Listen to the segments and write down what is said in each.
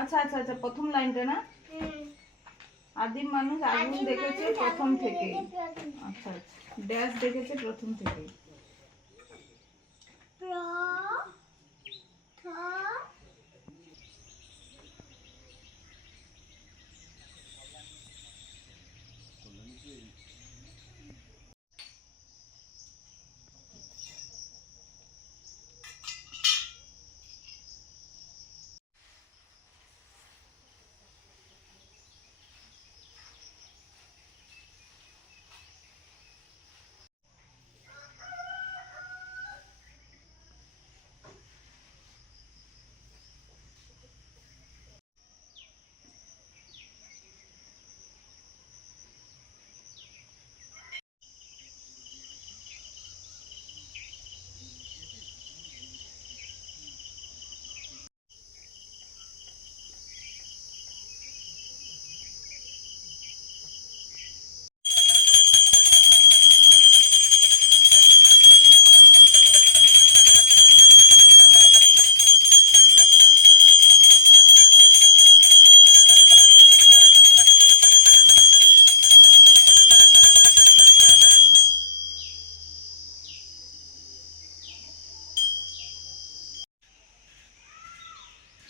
আচ্ছা আচ্ছা আচ্ছা, প্রথম লাইনটা না? আদিম মানুষ আগুন দেখেছে প্রথম থেকেই। আচ্ছা আচ্ছা, ড্যাশ দেখেছে প্রথম থেকেই।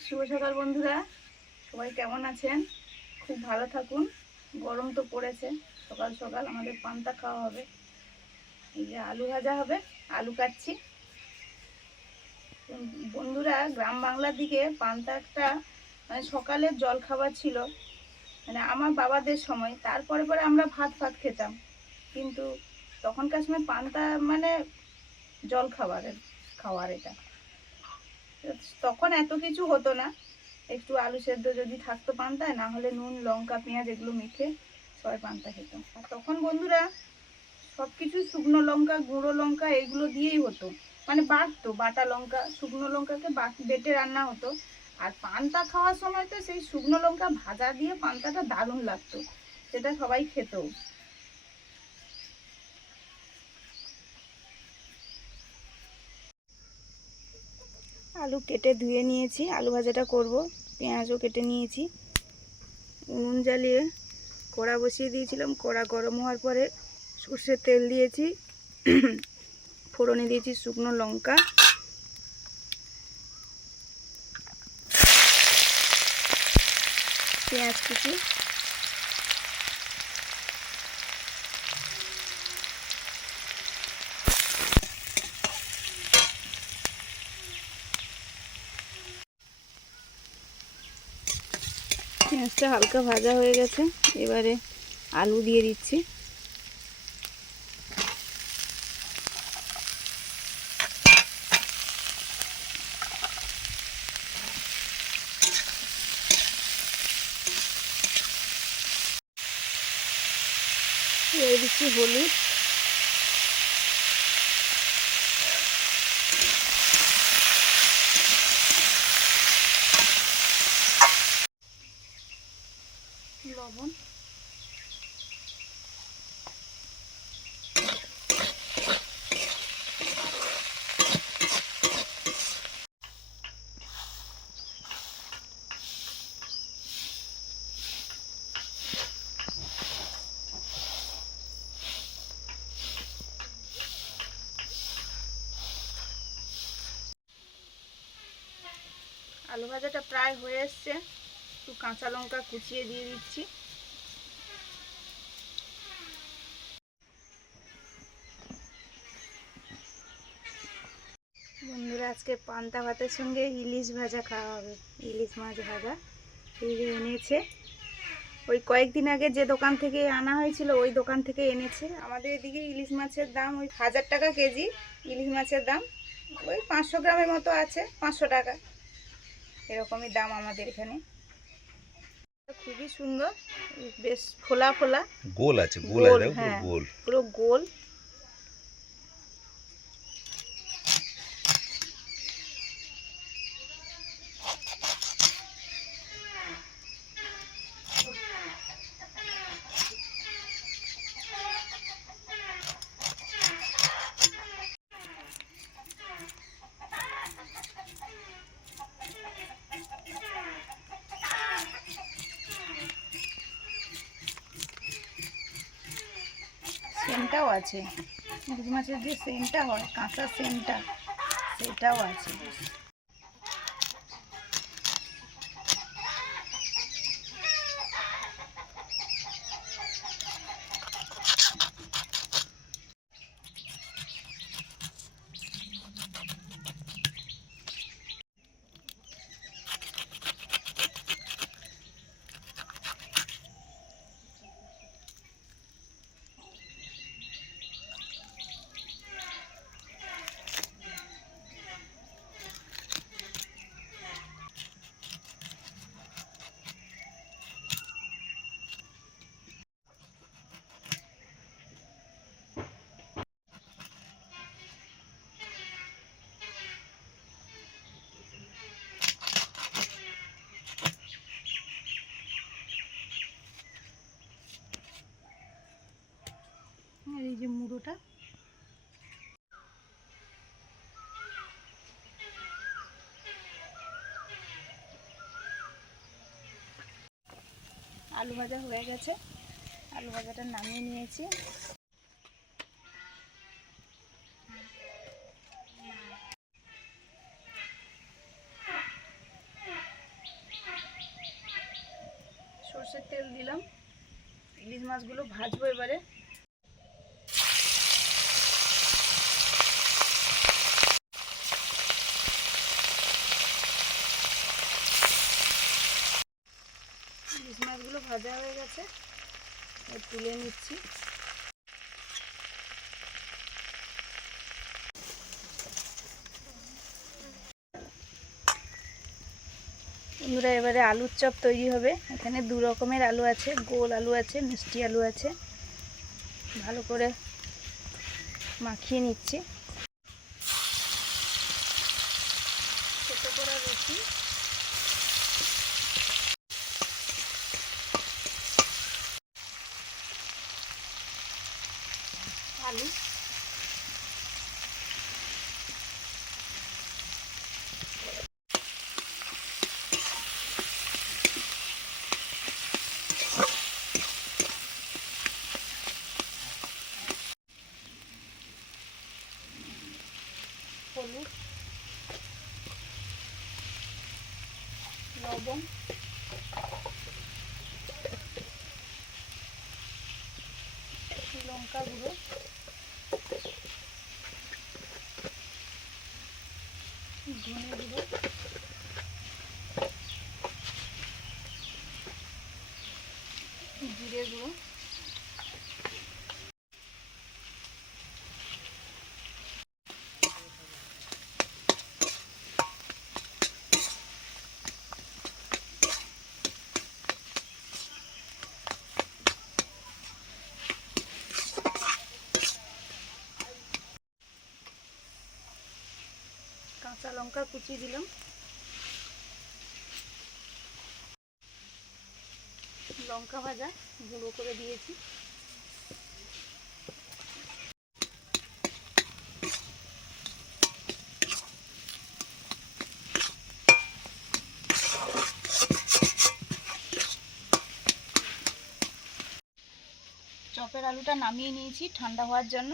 শুভ সকাল বন্ধুরা, সবাই কেমন আছেন? খুব ভালো থাকুন। গরম তো পড়েছে, সকাল সকাল আমাদের পান্তা খাওয়া হবে। এই যে আলু ভাজা হবে, আলু কাটছি। বন্ধুরা, গ্রাম বাংলার দিকে পান্তা একটা মানে সকালের জল খাবার ছিল, মানে আমার বাবাদের সময়। তারপরে পরে আমরা ভাত ফাত খেতাম, কিন্তু তখনকার সময় পান্তা মানে জল খাওয়ার এটা। তখন এত কিছু হতো না, একটু আলু সেদ্ধ যদি থাকতো পান্তায়, না হলে নুন লঙ্কা পেঁয়াজ এগুলো মেখে সবাই পান্তা খেতাম। আর তখন বন্ধুরা সব কিছু শুকনো লঙ্কা গুঁড়ো লঙ্কা এগুলো দিয়েই হতো, মানে বাটতো, বাটা লঙ্কা শুকনো লঙ্কাকে বেটে রান্না হতো। আর পান্তা খাওয়ার সময় তো সেই শুকনো লঙ্কা ভাজা দিয়ে পান্তাটা দারুণ লাগতো, সেটা সবাই খেত। আলু কেটে ধুয়ে নিয়েছি, আলু ভাজাটা করব। পেঁয়াজও কেটে নিয়েছি। উনুন জ্বালিয়ে কড়া বসিয়ে দিয়েছিলাম, কড়া গরম হওয়ার পরে সর্ষের তেল দিয়েছি, ফোড়নে দিয়েছি শুকনো লঙ্কা, পেঁয়াজ কুচি, পেঁয়াজটা হালকা ভাজা হয়ে গেছে, এবারে আলু দিয়ে দিচ্ছি। এবারে দিচ্ছি হলুদ, লবণ, আলু ভাজাটা প্রায় হয়ে এসছে, একটু কাঁচা লঙ্কা কুচিয়ে দিয়ে দিচ্ছি। বন্ধুরা, আজকে পান্তা ভাতের সঙ্গে ইলিশ ভাজা খাওয়া হবে, ইলিশ মাছ ভাজা। এই যে এনেছে, ওই কয়েকদিন আগে যে দোকান থেকে আনা হয়েছিল ওই দোকান থেকে এনেছে। আমাদের এদিকে ইলিশ মাছের দাম ওই 1000 টাকা কেজি। ইলিশ মাছের দাম ওই 500 গ্রামের মতো আছে, 500 টাকা এরকমই দাম আমাদের এখানে। খুবই সুন্দর, বেশ ফোলা ফোলা, গোল আছে, গোল গোল, আছে, হ্যাঁ গোল। পুরো গোল। আছে, ইলিশ মাছের যে সেন্টটা হয়, কাঁচা সেন্টটা, সেটাও আছে। আর এই যে মুড়োটা, আলু ভাজা হয়ে গেছে, আলু ভাজাটা নামিয়ে নিয়েছি। সর্ষের তেল দিলাম, ইলিশ মাছগুলো ভাজবো এবারে। ইলিশ মাছগুলো ভাজা হয়ে গেছে, তুলে নিচ্ছি। বন্ধুরা, এবারে আলুর চপ তৈরি হবে। এখানে দু রকমের আলু আছে, গোল আলু আছে, মিষ্টি আলু আছে। ভালো করে মাখিয়ে নিচ্ছি। ছোট করে রুটি, আলু, হলুদ, লবণ, লঙ্কা গুঁড়ো, ধনে গুঁড়ো, জিরে গুঁড়ো, কাঁচা লঙ্কা কুচি দিলাম, লঙ্কা ভাজা গুঁড়ো করে দিয়েছি। চপের আলুটা নামিয়ে নিয়েছি ঠান্ডা হওয়ার জন্য।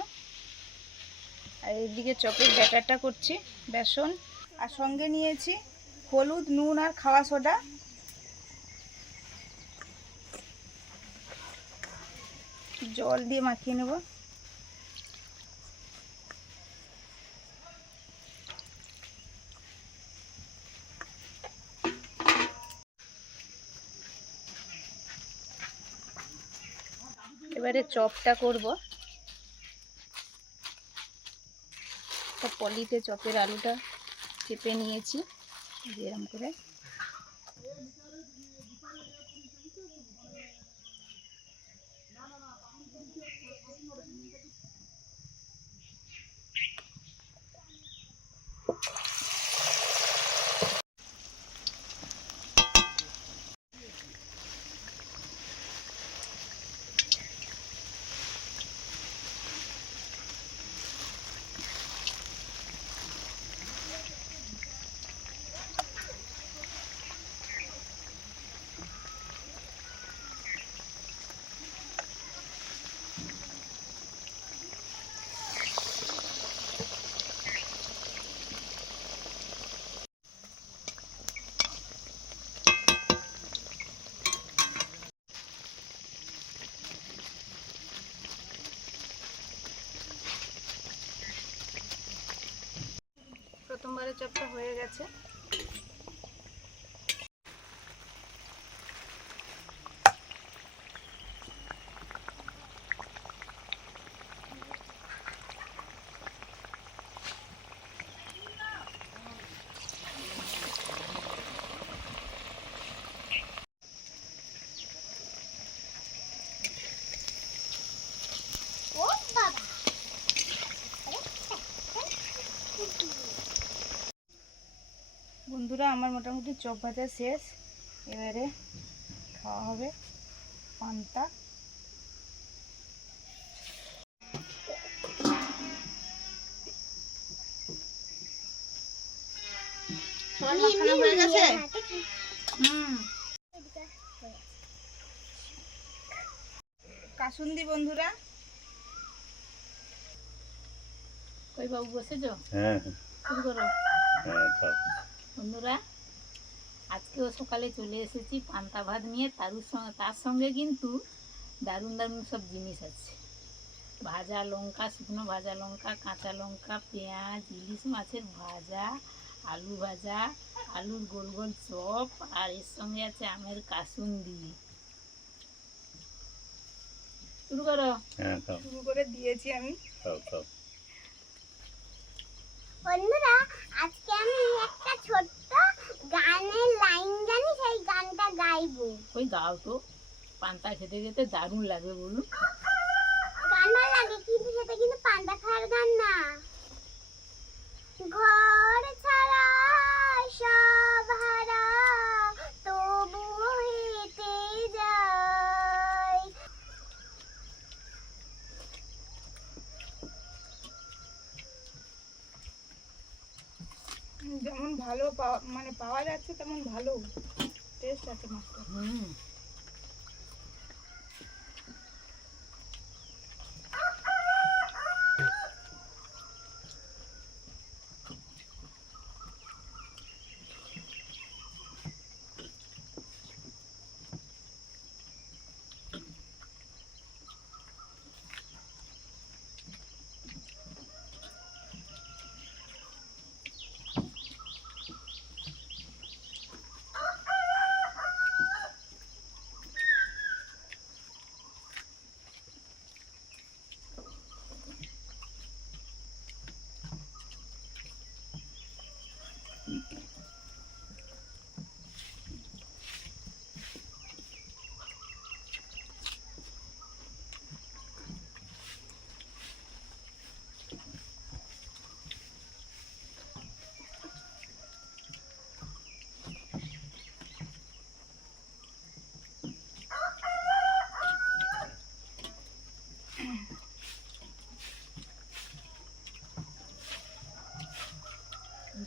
আর এইদিকে চপের ব্যাটারটা করছি, বেসন আর সঙ্গে নিয়েছি হলুদ, নুন আর খাওয়া সোডা। জল দিয়ে মাখিয়ে নেব। এবারে চপটা করব। পলিতে চপের আলুটা চেপে নিয়েছি এরকম করে। সোমবারের চপটা হয়ে গেছে। বন্ধুরা, আমার মোটামুটি চপ ভাজা শেষ। এবারে খাওয়া হবে পান্তা। হয়ে গেছে। কাসুন্দি বন্ধুরা। কই বাবু বসেছো? হ্যাঁ শুরু করো। হ্যাঁ খাও। বন্ধুরা, আজকেও সকালে চলে এসেছি পান্তা ভাত নিয়ে। তার সঙ্গে কিন্তু দারুণ দারুণ সব জিনিস আছে। ভাজা লঙ্কা, শুকনো ভাজা লঙ্কা, কাঁচা লঙ্কা, পেঁয়াজ, ইলিশ মাছের ভাজা, আলু ভাজা, আলুর গোল গোল চপ, আর এর সঙ্গে আছে আমের কাসুন্দি। শুরু করো। হ্যাঁ খাও। শুরু করে দিয়েছি আমি। খাও খাও। বন্ধুরা, আজকে আমি একটা ছোট্ট গানের লাইন জানি, সেই গানটা গাইবো। ওই গাও তো, পান্তা খেতে খেতে দারুণ লাগবে বলুন। গান ভালো লাগে, কিন্তু সেটা কিন্তু পান্তা খাওয়ার গান না। ঘর ছাড়া সব হারা, তবু হেঁটে যাই। যেমন ভালো মানে পাওয়া যাচ্ছে তেমন ভালো টেস্ট আছে মাছটা।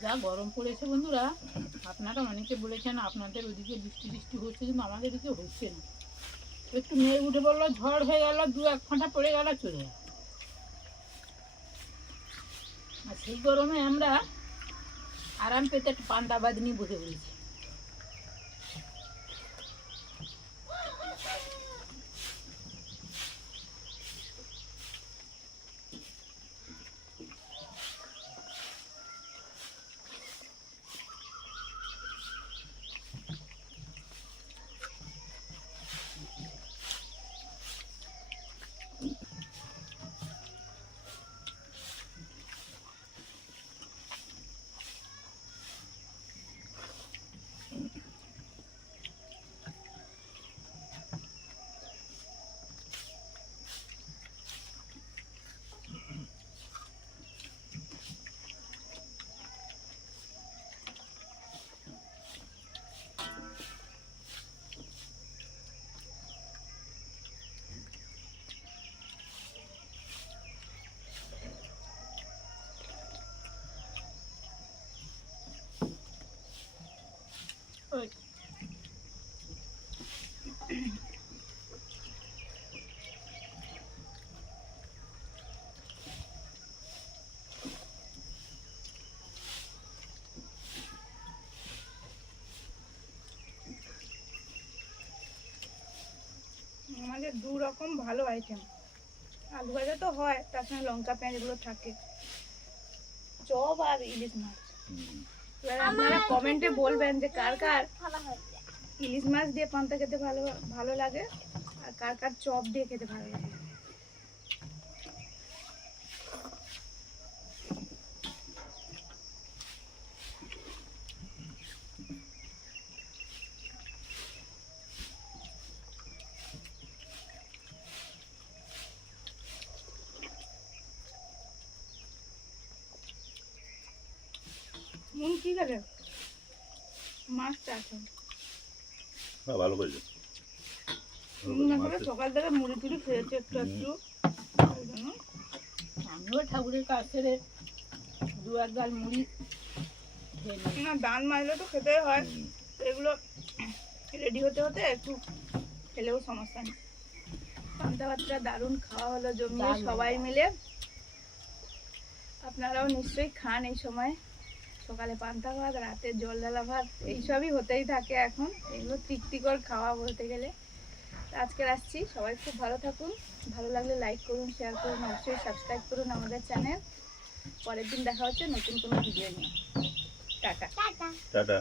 যা গরম পড়েছে বন্ধুরা, আপনারা অনেকে বলেছেন আপনাদের ওদিকে বৃষ্টি বৃষ্টি হচ্ছে, কিন্তু আমাদের এদিকে হচ্ছে না। একটু মেঘ উঠে পড়লো, ঝড় হয়ে গেল, দু এক ফোঁটা পড়ে গেল, চলে গেল। আর সেই গরমে আমরা আরাম পেতে একটু পান্তা ভাত নিয়ে বসে পড়েছি। ওই আমাদের দু রকম ভালো আইটেম। আলু ভাজা তো হয়, তার সঙ্গে লঙ্কা পেঁয়াজ এগুলো থাকে। চপ আর ইলিশ মাছ। হুম। এবার আপনারা কমেন্টে বলবেন যে কার কার ভালো হয়েছে। ইলিশ মাছ দিয়ে পান্তা খেতে ভালো ভালো লাগে আর কার কার চপ দিয়ে খেতে ভালো লাগে। কি করে মাছটা আছে হ্যাঁ, ভালো করেছে। আসলে সকাল থেকে মুড়ি টুড়ি খেয়েছে একটু একটু ওই জন্য। আমিও ঠাকুরের কাছ থেকে দু এক গাল মুড়ি খেয়ে নিই। না দান মারলে তো খেতেই হয়, হুম। এগুলো রেডি হতে হতে একটু খেলেও সমস্যা নেই। পান্তা ভাতটা দারুণ খাওয়া হলো জমিয়ে দারুণ। সবাই মিলে। আপনারাও নিশ্চয়ই খান এই সময়, সকালে পান্তা ভাত, রাতে জল ঢালা ভাত, এইসবই হতেই থাকে এখন। এগুলো তৃপ্তিকর খাওয়া বলতে গেলে। তো আজকে আসছি, সবাই খুব ভালো থাকুন। ভালো লাগলে লাইক করুন, শেয়ার করুন, অবশ্যই সাবস্ক্রাইব করুন আমাদের চ্যানেল। পরের দিন দেখা হচ্ছে নতুন কোনো ভিডিও নিয়ে। টাটা। টাটা। টাটা।